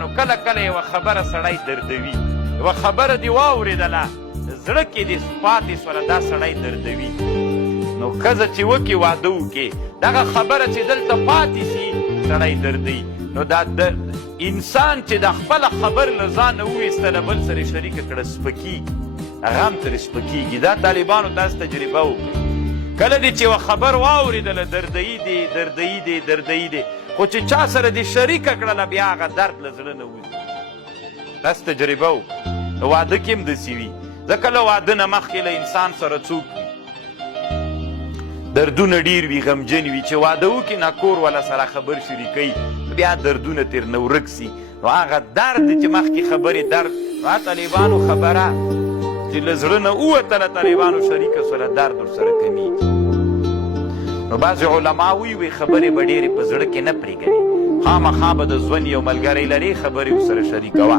نو کله کله یوه خبره سړی دردوي، یوه خبره دې واورېدله زړه کې دې پاتې سوله دا سړی دردوي. نو ښځه چې وکړي واده وکړي دغه خبره چې دلته پاتې شي سړی دردوي. نو دا انسان چې د خپله خبر له ځانه وویستله بل سره شریکه کړه سپکېږي، هغه هم ترې سپکېږي. دا طالبانو تاسو تجربه وکړئ. کله دې چې یوه خبر واورېدله دردوي دی دردوي دی دردوي دی، خو چې چا سره دې شریکه کړله بیا هغه درد له زړه نه وځي. تاسو تجربه وکړئ. نو واده کې هم داسې وي. ځکه له واده نه مخکې له انسان سره څوک وي دردونه ډېر وي، غمجن وي. چې واده وکړي نه کور والا سره خبر شریکوي بیا دردونه ترنه ورک سي. نو هغه درد چې مخکې خبرې درد نو طالبانو خبره چې له زړه نه ووتله طالبانو شریکه سوله درد ورسره کمیږي. نو بعضې علما وی خبرې به ډېرې په زړه کې نه پرېږدي، خامخا به د ژوند یو ملګری لرې خبرې ورسره شریکوه.